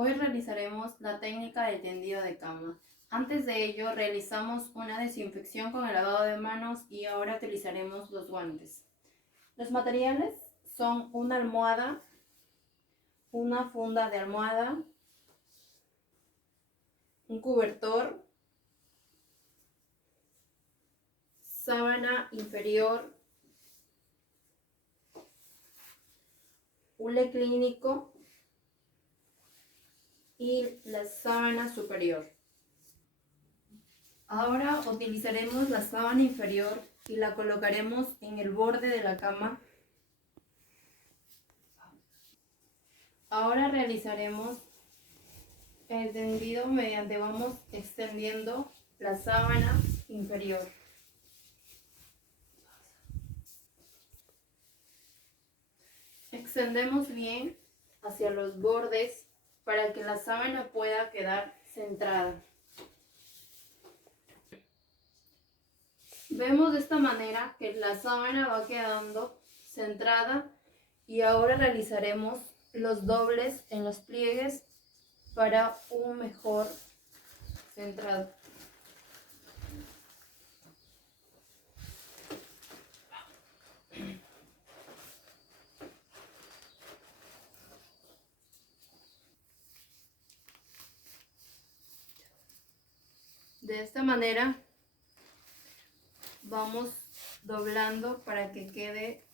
Hoy realizaremos la técnica de tendido de cama. Antes de ello realizamos una desinfección con el lavado de manos y ahora utilizaremos los guantes. Los materiales son una almohada, una funda de almohada, un cobertor, sábana inferior, hule clínico y la sábana superior. Ahora utilizaremos la sábana inferior y la colocaremos en el borde de la cama. Ahora realizaremos el tendido mediante vamos extendiendo la sábana inferior. Extendemos bien hacia los bordes para que la sábana pueda quedar centrada. Vemos de esta manera que la sábana va quedando centrada y ahora realizaremos los dobles en los pliegues para un mejor centrado. De esta manera vamos doblando para que quede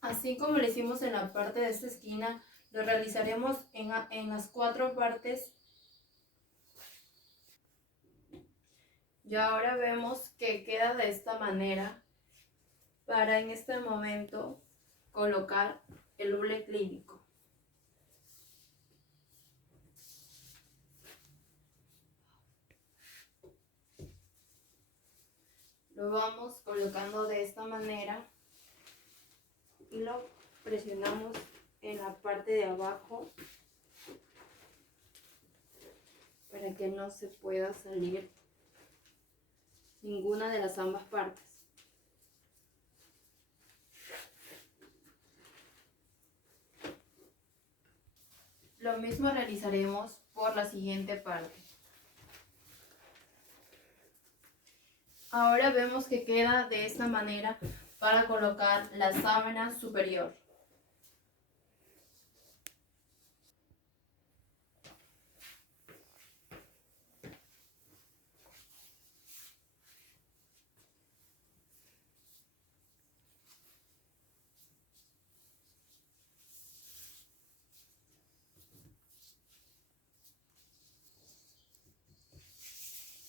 así como lo hicimos en la parte de esta esquina. Lo realizaremos en las 4 partes. Y ahora vemos que queda de esta manera para en este momento colocar el hule clínico. Lo vamos colocando de esta manera y lo presionamos en la parte de abajo para que no se pueda salir ninguna de las ambas partes. Lo mismo realizaremos por la siguiente parte. Ahora vemos que queda de esta manera para colocar la sábana superior.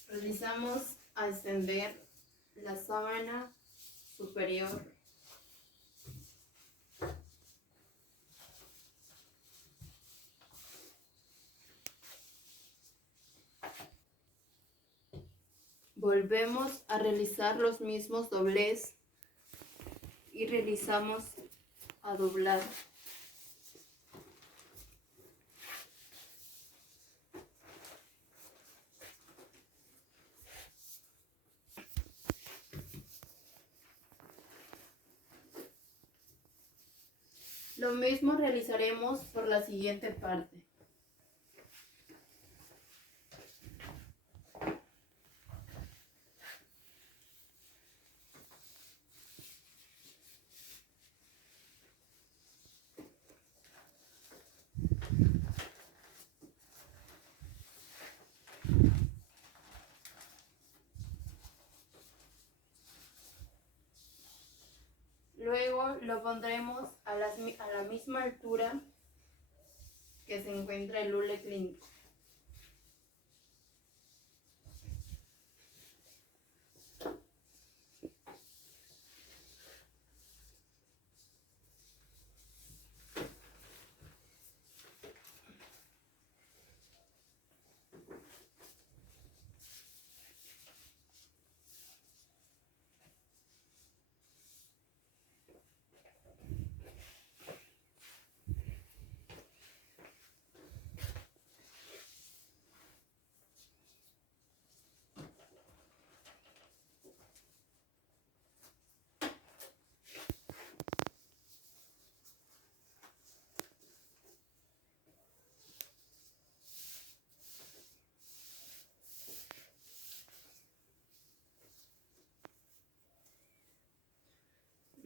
Realizamos a extender la sábana superior volvemos a realizar los mismos doblez y realizamos a doblar. Lo mismo realizaremos por la siguiente parte. Luego lo pondremos a la misma altura que se encuentra el hule clínico.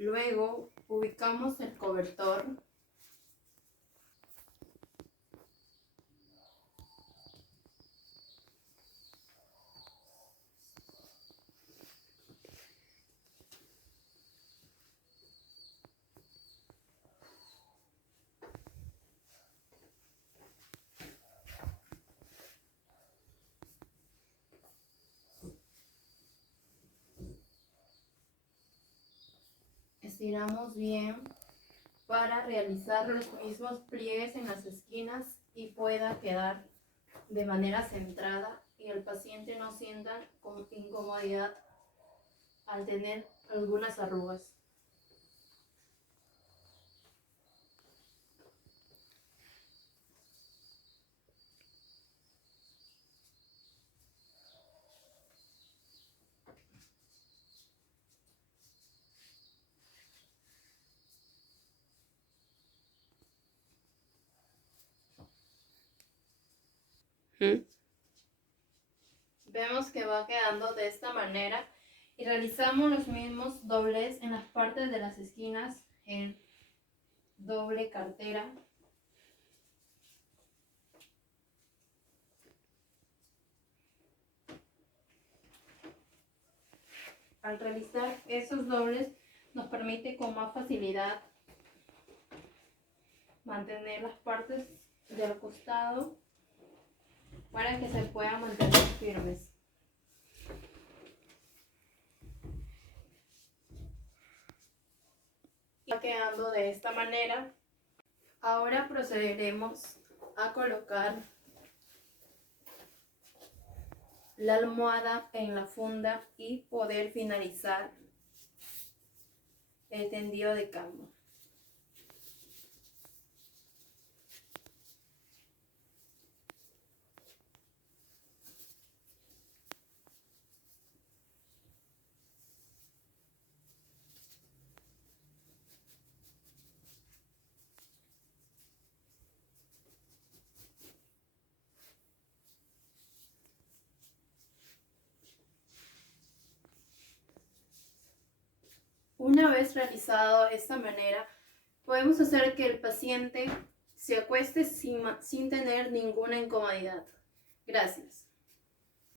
Luego ubicamos el cobertor. Estiramos bien para realizar los mismos pliegues en las esquinas y pueda quedar de manera centrada y el paciente no sienta incomodidad al tener algunas arrugas. Vemos que va quedando de esta manera y realizamos los mismos dobles en las partes de las esquinas en doble cartera. Al realizar esos dobles nos permite con más facilidad mantener las partes del costado para que se puedan mantener firmes. Y va quedando de esta manera. Ahora procederemos a colocar la almohada en la funda y poder finalizar el tendido de cama. Una vez realizado de esta manera, podemos hacer que el paciente se acueste sin tener ninguna incomodidad. Gracias.